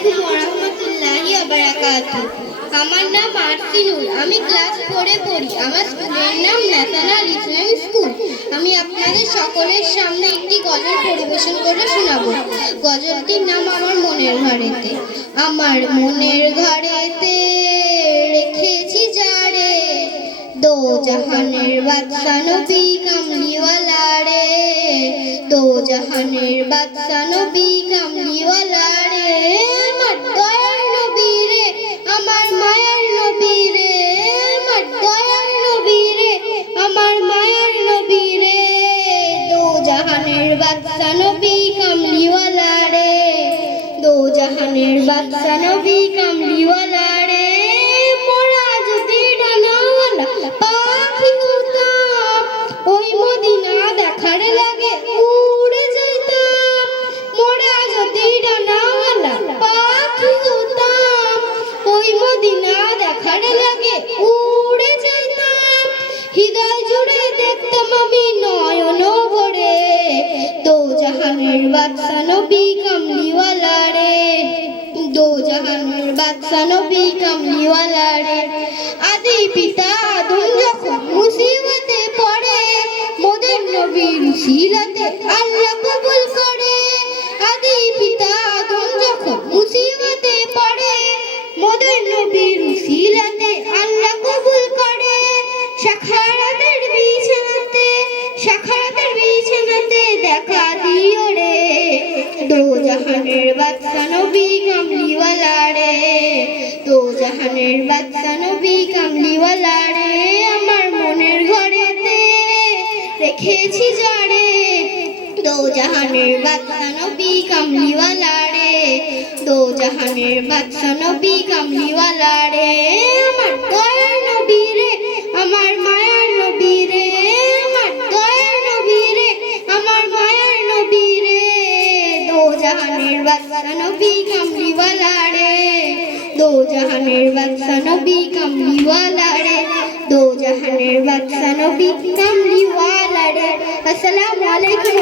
আলাইকুম ওয়া রাহমাতুল্লাহি ওয়া বারাকাতুহু। আমার নাম আরতিনুল। আমি ক্লাস 4-এ পড়ি। আমার স্কুলের নাম ন্যাশনাল ইসলামিক স্কুল। আমি আপনাদের সকলের সামনে একটি গজল পরিবেশন করে শোনাবো। গজলটির নাম আমার মনের ঘরেতে। আমার মনের ঘরেতে রেখেছি যারে, দো জাহানের বাদশা নবী কামলিওয়ালা রে, দো জাহানের বাদশা নবী কামলিওয়ালা রে। আমার দয়ার নবী রে, আমার মায়ার নবী রে, আমার দয়ার নবী রে, আমার মায়ার নবী রে, দো জাহানের বাদশা নবী কামলিওয়ালা রে, দো জাহানের বাদশা নবী কামলিওয়ালা রে। মোরা যদি ডানাওয়ালা পাখি হতাম, ওই মদিনা দেখার লাগে উড়ে যাইতাম। মোরা যদি ডানাওয়ালা পাখি হতাম, ওই মদিনা দেখার লাগে উড়ে যাইতাম। হৃদয় জুড়ে দেখতাম আমি নয়ন ভরে, দো জাহানের বাদশা নবী কামলিওয়ালা রে, দো জাহানের বাদশা নবী কামলিওয়ালা রে। আদি পিতা আদম যখন মুসিবতে পড়ে, মোদের নবীর সিরাতে আল্লাহ কবুল করে। আদি পিতা আদম যখন মুসিবতে পড়ে, মোদের নবীর সিরাতে আল্লাহ কবুল করে। সাখারাতের বিছানাতে, সাখারাতের বিছানাতে দেখা দিও রে, দো জাহানের বাদশা নবী কামলিওয়ালা রে, দো জাহানের বাদশা নবী কামলিওয়ালা রে। আমার মনের ঘরেতে রেখেছি যারে, দো জাহানের বাদশা নবী কামলিওয়ালা রে, দো জাহানের বাদশা নবী কামলিওয়ালা রে। আমার দয়ার নবী রে, আমার মায়ার নবী রে, আমার দয়ার নবী রে, আমার মায়ার নবী রে, দো জাহানের বাদশা নবী কামলিওয়ালা রে, দো জাহানের বাদশা নবী কামলিওয়ালা রে, দো জাহানের বাদশা নবী কামলিওয়ালা রে। আসসালামু আলাইকুম।